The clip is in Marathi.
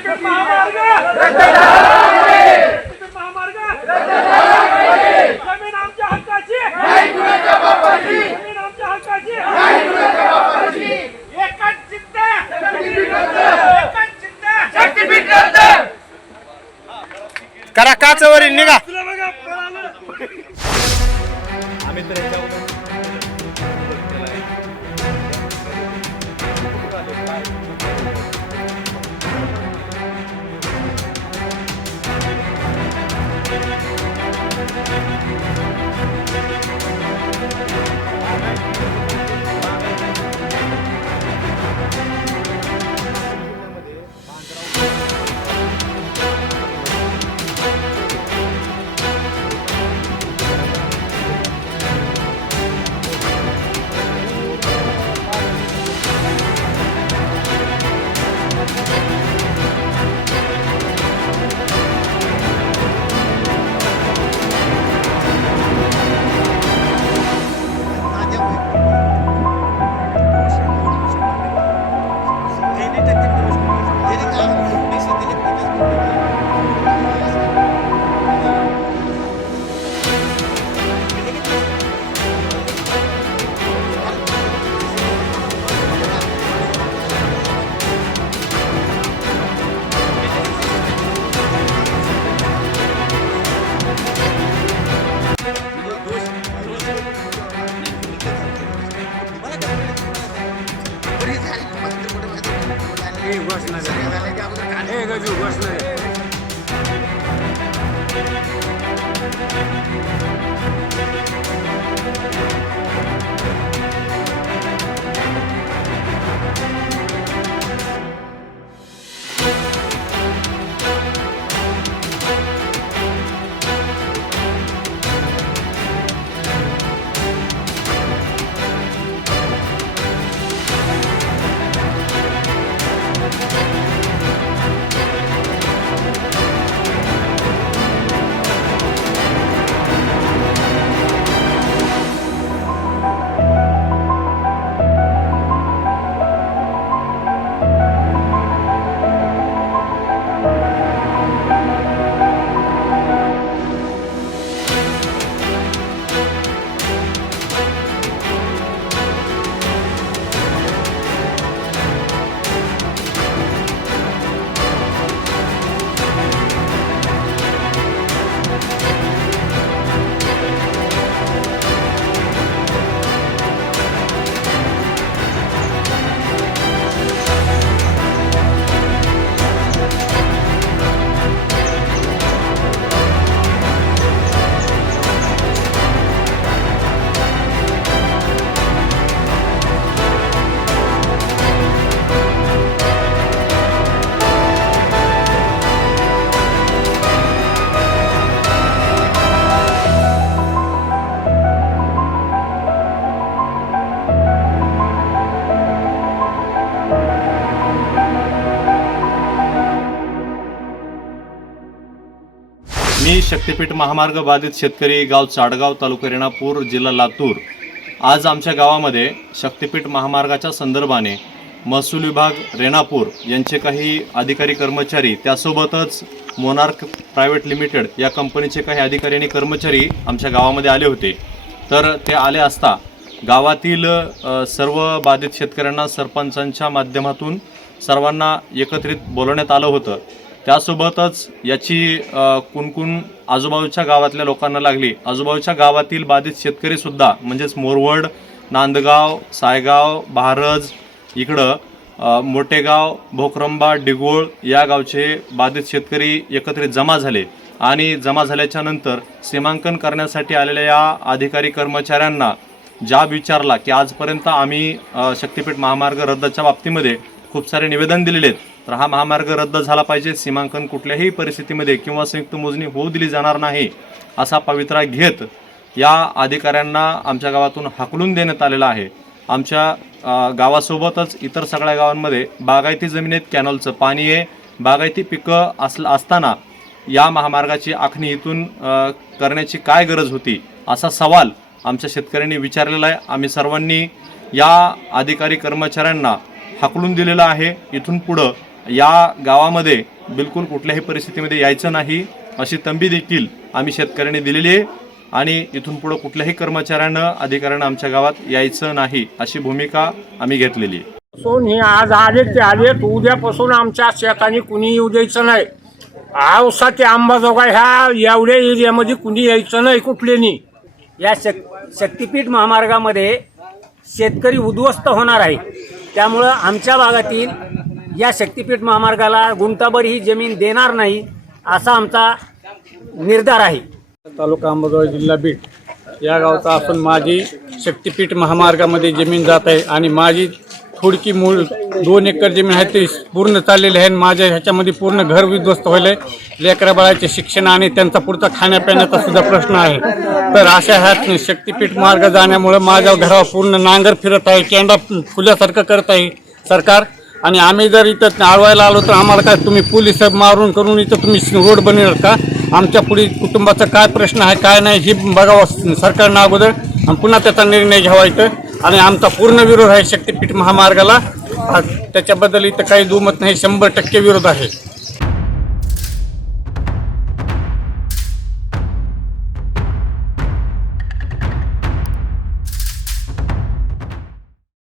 शक्तीपीठ महामार्ग जमीन आमच्या हक्काची, जमीन आमच्या हक्काची, एकच चित्त, एकच चित्त, शक्तीपीठ रद्द करा काचवरील निघा. आम्ही तर याच्यावर मी शक्तीपीठ महामार्ग बाधित शेतकरी गाव चाडगाव तालुका रेणापूर जिल्हा लातूर. आज आमच्या गावामध्ये शक्तीपीठ महामार्गाच्या संदर्भाने महसूल विभाग रेणापूर यांचे काही अधिकारी कर्मचारी त्यासोबतच मोनार्क प्रायव्हेट लिमिटेड या कंपनीचे काही अधिकारी आणि कर्मचारी आमच्या गावामध्ये आले होते. तर ते आले असता गावातील सर्व बाधित शेतकऱ्यांना सरपंचांच्या माध्यमातून सर्वांना एकत्रित बोलवण्यात आलं होतं. त्यासोबतच याची कुणकुण आजूबाजूच्या गावातल्या लोकांना लागली. आजूबाजूच्या गावातील बाधित शेतकरीसुद्धा म्हणजेच मोरवड, नांदगाव, सायगाव, भारज, इकडं मोठेगाव, भोकरंबा, डिगोळ या गावचे बाधित शेतकरी एकत्रित जमा झाले आणि जमा झाल्याच्या नंतर सीमांकन करण्यासाठी आलेल्या या अधिकारी कर्मचाऱ्यांना जाब विचारला की आजपर्यंत आम्ही शक्तीपीठ महामार्ग रद्दच्या बाबतीमध्ये खूप सारे निवेदन दिलेले आहेत, तर हा महामार्ग रद्द झाला पाहिजे, सीमांकन कुठल्याही परिस्थितीमध्ये किंवा संयुक्त मोजणी होऊ दिली जाणार नाही असा पवित्रा घेत या अधिकाऱ्यांना आमच्या गावातून हाकलून देण्यात आलेला आहे. आमच्या गावासोबतच इतर सगळ्या गावांमध्ये बागायती जमिनीत कॅनलचं पाणी आहे, बागायती पिकं असताना या महामार्गाची आखणी इथून करण्याची काय गरज होती असा सवाल आमच्या शेतकऱ्यांनी विचारलेला आहे. आम्ही सर्वांनी या अधिकारी कर्मचाऱ्यांना हाकलून दिलेलं आहे. इथून पुढं या गावामध्ये बिलकुल कुठल्याही परिस्थितीमध्ये यायचं नाही अशी तंबी देखील आम्ही शेतकऱ्यांनी दिलेली आहे आणि इथून पुढे कुठल्याही कर्मचाऱ्यांना अधिकाऱ्यांना आमच्या गावात यायचं नाही अशी भूमिका आम्ही घेतलेली आहे. हे आज आले ते आले, उद्यापासून आमच्या शेताने कुणी येऊ द्यायचं नाही. औसा ते अंबाजोगाई ह्या एवढ्या एरियामध्ये कुणी यायचं नाही कुठलेनी. या शक्तिपीठ महामार्गामध्ये शेतकरी उद्ध्वस्त होणार आहे. त्यामुळं आमच्या भागातील या शक्तिपीठ महामार्गाला गुंताभर ही जमीन देणार नाही असा आमचा निर्धार आहे. तालुका अंबाजोगाई जिल्हा बीड या गावचा असून माझी शक्तिपीठ महामार्गामध्ये जमीन जात आहे आणि माझी थोडकी मूळ 2 एकर जमीन आहे ती पूर्ण चाललेली आहे. माझ्या ह्याच्यामध्ये पूर्ण घर विध्वस्त व्हायला आहे. लेकरा बाळाचे शिक्षण आणि त्यांचा पुढचा खाण्यापिण्याचा सुद्धा प्रश्न आहे. तर अशा ह्या शक्तिपीठ मार्ग जाण्यामुळे माझ्या घरावर पूर्ण नांगर फिरत आहे, केंडा फुल्यासारखं करत आहे सरकार. आणि आम्ही जर इथं आळवायला आलो तर आम्हाला काय तुम्ही पोलीस मारून करून इथं तुम्ही रोड बनवणार का? आमच्या पुढे कुटुंबाचा काय प्रश्न आहे काय नाही हे बघावं सरकारनं अगोदर आणि पुन्हा त्याचा निर्णय घ्यावा इथं. आणि आमचा पूर्ण विरोध आहे शक्तिपीठ महामार्गाला. त्याच्याबद्दल इथं काही दुमत नाही, 100% विरोध आहे.